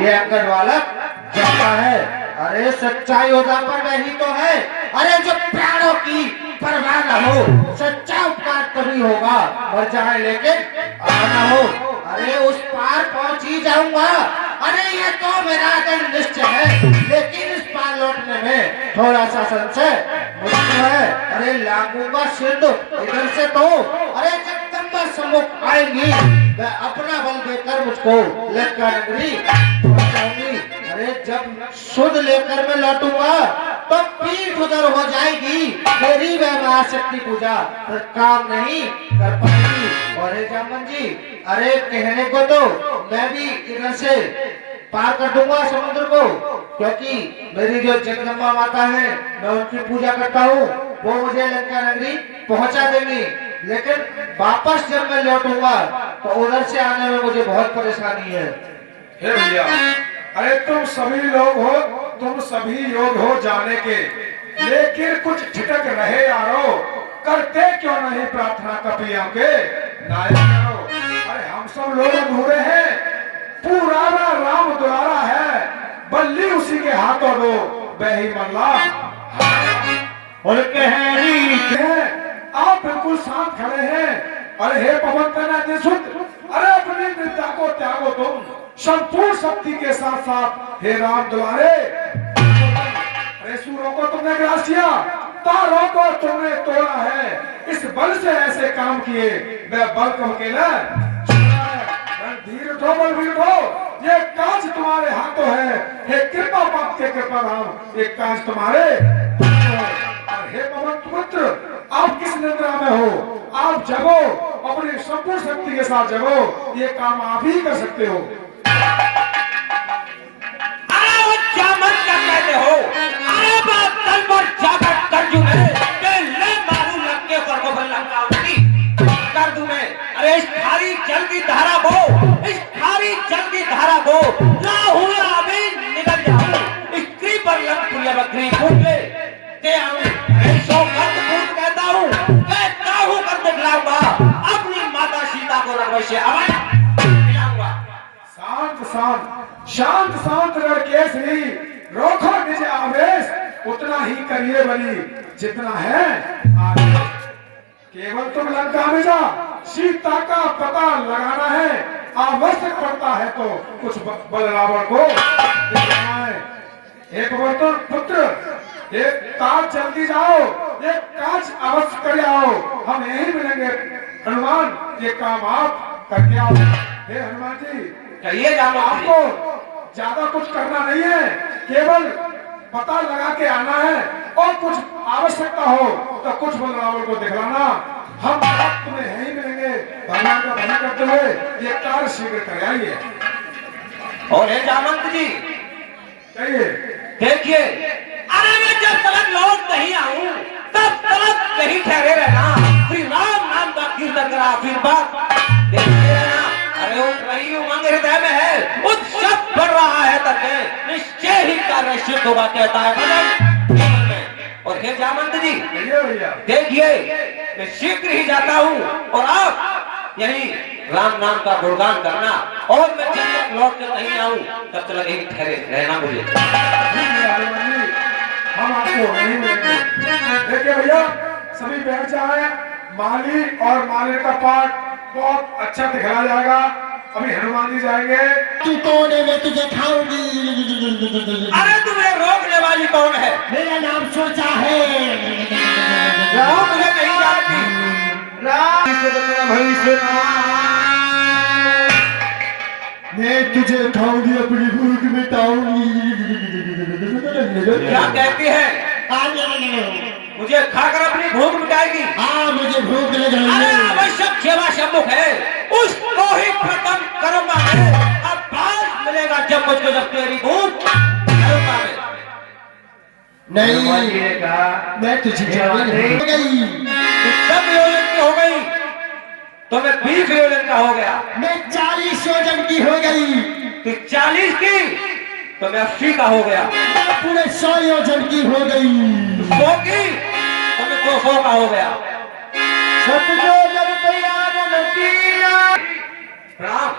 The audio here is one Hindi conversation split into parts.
ये अंगद बालक जानता है। अरे सच्चाई उदापर में ही तो है। अरे जब प्राणों की परवाह न हो, सच्चा उपकार तभी होगा और जहाँ लेके आना हो। अरे उस पार पहुंच ही जाऊंगा। अरे ये तो मेरा दृढ़ निश्चय है, लेकिन इस पार लौटने में थोड़ा सा संशय मुझको है। अरे लागूंगा सिद्ध इधर से तो। अरे जगदम्बा सम्मुख आएंगी, मैं अपना बल देकर मुझको लंका नगरी पहुंचाऊंगी। अरे जब शुद्ध लेकर मैं लौटूंगा तो पीठ उधर हो जाएगी मेरी वह महाशक्ति पूजा, पर काम नहीं कर पाएगी। और जामन जी, अरे कहने को तो मैं भी इधर से पार कर दूंगा समुद्र को, क्योंकि मेरी जो जगदम्बा माता है मैं उनकी पूजा करता हूँ, वो मुझे लंका नगरी पहुंचा देंगी। लेकिन वापस जब मैं लौटूंगा तो उधर से आने में मुझे बहुत परेशानी है। हे भैया, अरे तुम सभी लोग हो, तुम सभी योग हो जाने के, लेकिन कुछ ठिठक रहे यारो, करते क्यों नहीं प्रार्थना कपियों के नायक करो। अरे हम सब लोग अधूरे हैं, पुराना राम दुलारा है, बल्ली उसी के हाथों दो बही मल्ला। उनके हैं आप बिल्कुल शांत खड़े हैं। अरे हे पवन तना सुध, अरे अपनी निंदा को त्यागो तुम संपूर्ण शक्ति के साथ साथ। हे राम दुलारे, अरे सूरों को तुमने ग्रास किया, तारों को तुमने तोड़ा है, इस बल से ऐसे काम किए, मैं बल को अकेला धीर उठो, बल भी उठो, ये काज तुम्हारे हाथों है। हे कृपा पाप के कृपा राम, ये काज तुम्हारे। हे पवन पुत्र, आप किस निद्रा में हो? आप जगो, अपनी संपूर्ण शक्ति के साथ जगो, ये काम आप ही कर सकते हो। हो अरे बात तल पर जाकर कर दूं मैं, ले मारू लंके पर को लंका कर दूं मैं। अरे इस खारी जल्दी धारा को, इस खारी जल्दी धारा को ना हुआ अभी निकल जाऊं, स्त्री पर लंक बकरी फूट ले ते आऊं। ऐसो मत फूट कहता हूं कर दिखलाऊंगा अपनी माता सीता को रघुवंश से अवश्य मिलाऊंगा। शांत शांत शांत शांत लड़केशरी, रोको निज आवेश, उतना ही करिए बली जितना है आवेश। केवल तुम लंका में जा, सीता का पता लगाना है, आवश्यक पड़ता है तो कुछ बल रावण को दिखाना है। एक वर्तन पुत्र, एक काज जल्दी जाओ, एक काज अवश्य कर आओ, हम यही मिलेंगे हनुमान, ये काम आप करके आओ। हे हनुमान जी, कहिए जानो आपको ज्यादा कुछ करना नहीं है, केवल पता लगा के आना है, और कुछ आवश्यकता हो तो कुछ बल रावण को दिखलाना, हम तुम्हें यही मिलेंगे भगवान का भला करते हुए, ये कार्य शीघ्र कर आइए। और हे जामंत जी, कहिए। देखिए, अरे मैं जब तक लौट नहीं आऊं तब तक कहीं ठहरे रहना, श्री राम नाम का कीर्तन करा, फिर बात देखते रहना। अरे उठ रही उमंग हृदय में है, उत्सव बढ़ रहा है तक निश्चय ही कार्य सिद्ध होगा कहता है भजन। और हे जामंत जी, देखिए मैं शीघ्र ही जाता हूँ, और आप यही राम नाम का गुणगान करना, और मैं जब तक लौट कर नहीं आऊं तब तक यही ठहरे रहना मुझे। हम आपको नहीं मिलेंगे। देखिए भैया, सभी बैठ जाए, माली और माले का पाठ बहुत अच्छा दिखाया जाएगा। अभी हनुमान जी जाएंगे। तू कौन है, मैं तुझे खाऊंगी। अरे तुम्हें रोकने वाली कौन है? मेरा नाम सोचा है। मुझे नहीं जानती। मैं तुझे खाऊंगी, अपनी भूख मिटाऊंगी। क्या कहती है? मुझे खाकर अपनी भूख मिटाएगी? हाँ, मुझे भूख लग रही अरे है। आवश्यक सेवा सम्मुख है, उसको ही खत्म करूंगा मैं। अब बाद मिलेगा जब मुझको, जब तेरी भूख करूंगा मैं। नहीं, मैं तुझे हो गई। जब योजन की हो गई तो मैं 20 योजन का हो गया। मैं 40 योजन की हो गई। तू 40 की तो मैं 80 का हो गया। मैं पूरे 100 योजन की हो गई। 100 की तो मैं 200 का हो गया। सब योजन तैयार राम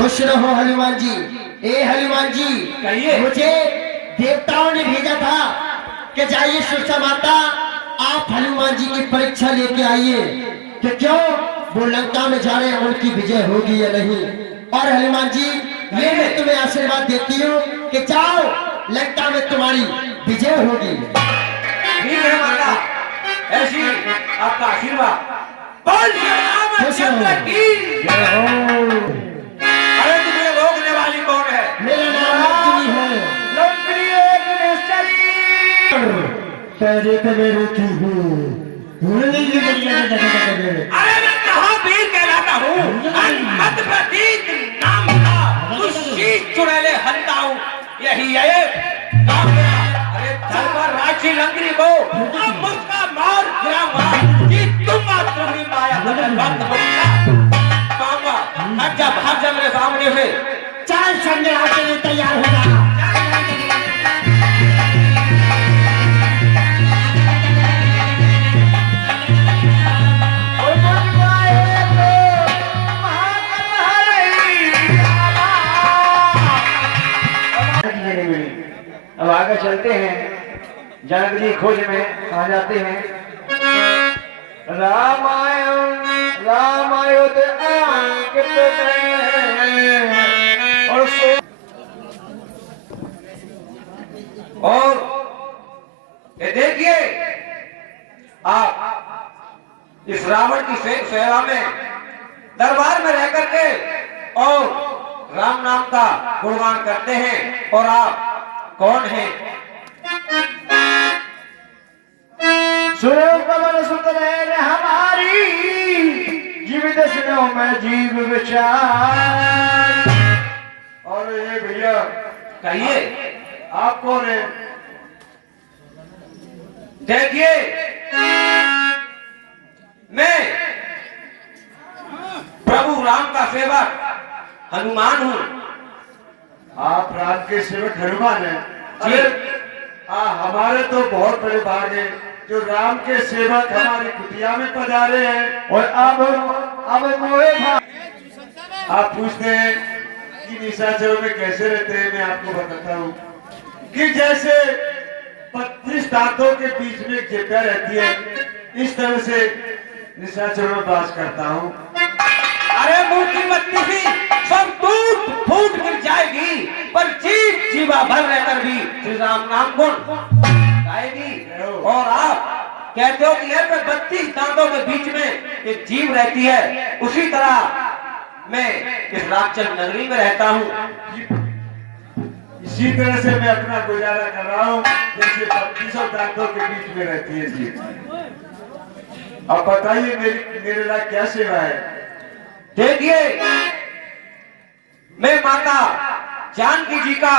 खुश रहो हनुमान जी। ए हनुमान जी, कहिए। मुझे देवताओं ने भेजा था कि जाइए सुरसा माता, आप हनुमान जी की परीक्षा लेके आइए कि क्यों वो लंका में जा रहे हैं, उनकी विजय होगी या नहीं। और हनुमान जी, ये मैं तुम्हें आशीर्वाद देती हूँ कि जाओ, लंका में तुम्हारी विजय होगी। ठीक है माता, ऐसी आपका आशीर्वाद। बोल श्री रामचंद्र की। जय हो। अरे तुझे रोकने वाली कौन है? मेरा नाम लक्ष्मी है। लंकड़ी एक निश्चरी। तेरे पे मेरे की हूँ। अरे मैं कहाँ वीर कहलाता हूँ? मध्य प्रदेश नाम का दुष्ट चुड़ैले हलता हूँ। यही है नाम मेरा। अरे चल पर राक्षी लंकड़ी को अब उसका मार गिराऊंगा कि तुम तुम्हारी माया बदल वक्त होगा। पाऊंगा। भाग जा मेरे सामने से। चाल संग्रह के लिए तैयार होगा। अब आगे चलते हैं, जनक जी खोज में आ जाते हैं। रामायण रामायुध अंकित और ये देखिए, आप इस रावण की सेवा में दरबार में रह करके और राम नाम का गुणगान करते हैं। और आप कौन हैं? सुनो कमल सुत रहे हमारी, जीवित सुनो मैं जीव विचार। और ये भैया कहिए, आप कौन है? देखिए, मैं प्रभु राम का सेवक हनुमान हूँ। आप राम के सेवक हनुमान हैं? जी। हमारे तो बहुत बड़े भाग है जो राम के सेवक हमारी कुटिया में पधारे हैं। और अब मोए आप पूछते हैं कि निशाचरों में कैसे रहते हैं। मैं आपको बताता हूँ कि जैसे 32 दांतों के बीच में एक जेबिया रहती है, इस तरह से निशाचरों में वास करता हूँ। अरे मुंह की बत्ती सी सब टूट फूट गिर जाएगी, पर जीवा भर रहकर भी श्री राम नाम गुण गाएगी। और आप कहते हो कि 32 दांतों के बीच में एक जीव रहती है, उसी तरह मैं इस राक्षस नगरी में रहता हूँ। इसी तरह से मैं अपना गुजारा कर रहा हूँ, जैसे 32 दांतों के बीच में रहती है जी। अब बताइए मेरे लिए क्या सेवा है? देखिए, मैं माता जानकी जी का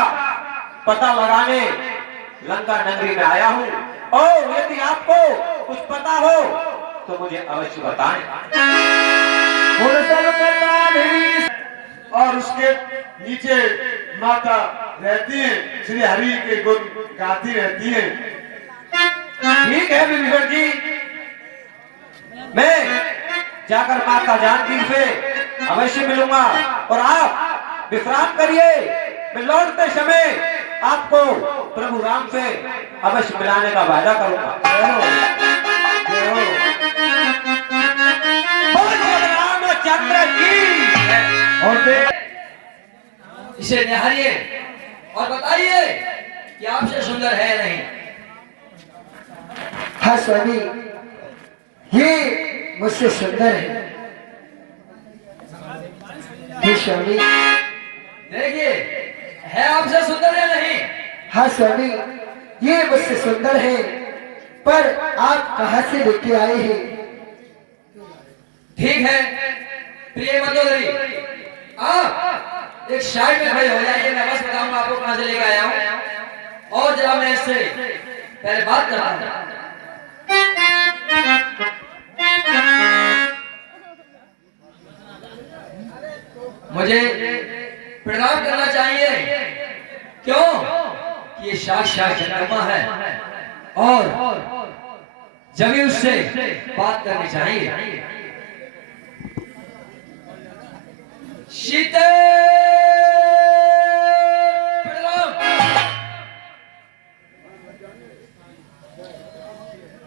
पता लगाने लंका नगरी में आया हूँ। और यदि आपको कुछ पता हो तो मुझे अवश्य बताएं। और उसके नीचे माता रहती है, श्री हरि के गुण गाती रहती है। ठीक है विभीषण जी, मैं जाकर माता जानकी से अवश्य मिलूंगा। और आप विश्राम करिए, मैं लौटते समय आपको प्रभु राम से अवश्य मिलाने का वादा करूंगा। रामचंद्र की। और इसे निहारिए और बताइए कि आपसे सुंदर है या नहीं। हाँ स्वामी, ये मुझसे सुंदर है। हे स्वामी। देखिए, है आपसे सुंदर या नहीं। हाँ स्वामी, ये मुझसे सुंदर है, पर आप कहाँ से लेके आए हैं? ठीक है प्रिय मंदोदरी, आप एक साइड में खड़े हो जाइए, मैं बस बताऊंगा आपको कहां से लेके आया हूं। और जरा मैं इससे पहले बात करता हूं। मुझे प्रणाम करना चाहिए, क्यों कि ये साक्षात जगदम्बा है और जब भी उससे बात करनी चाहिए। सीते प्रणाम।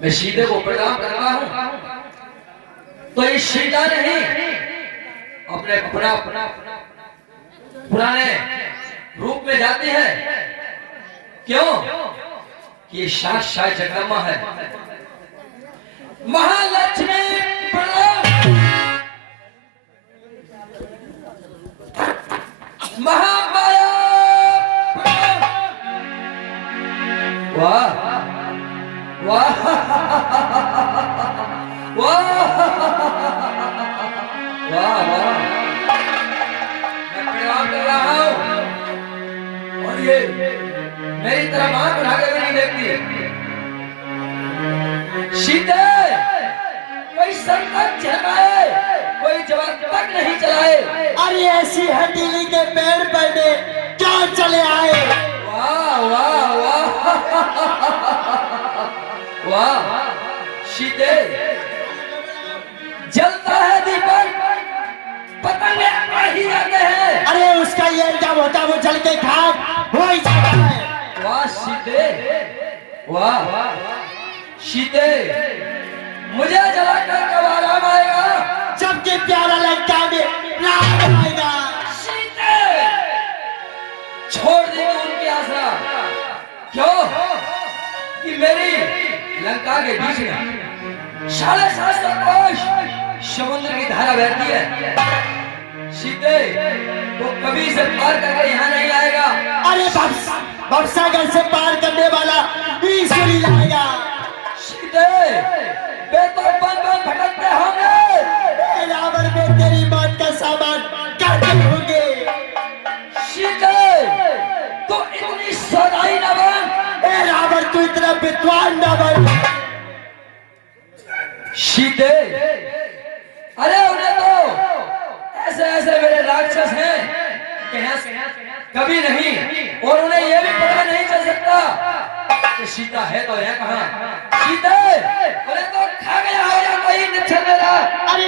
मैं सीते को प्रणाम कर रहा हूं तो ये सीता नहीं अपने पुराने रूप में जाती है। क्यों कि ये साक्षात जगदम्बा है। महालक्ष्मी प्रणाम। महामाया प्रणाम। वाह वाह वाह वाह वाह। मैं प्रणाम कर रहा हूं और ये मेरी तरफ आंख उठा के भी नहीं देखती। सीते कोई संकट झेलाए, कोई जवाब तक नहीं चलाए। अरे ऐसी हथेली के पेड़ पर में क्या चले आए। वाह वाह वाह वाह। सीते जलता है दीपक, पतंगे आ ही जाते हैं। अरे उसका ये इल्जाम होता है वो जल के खाक हो ही जाता है। वाह सीते वाह। सीते मुझे जलाकर कब आराम आएगा। जबकि प्यारा लंका में राम आएगा। सीते छोड़ देंगे उनकी आशा। क्यों कि मेरी लंका के बीच में 750 कोस समुद्र की धारा बहती है। सीते वो कभी से पार करके यहाँ नहीं आएगा। अरे भवसागर से पार करने वाला ईश्वरी लाएगा। सीते वे तो बन भटकते होंगे। ए रावण में तेरी मौत का सामान करते होंगे। सीते तो इतनी सदाई न बन। ए रावण तू इतना विद्वान न बन। सीते अरे उन्हें तो ऐसे ऐसे मेरे राक्षस हैं कि कभी नहीं, और उन्हें यह भी पता नहीं चल सकता कि सीता है तो है कहाँ। सीते उन्हें तो खा गया होगा कोई निच्छन मेरा। अरे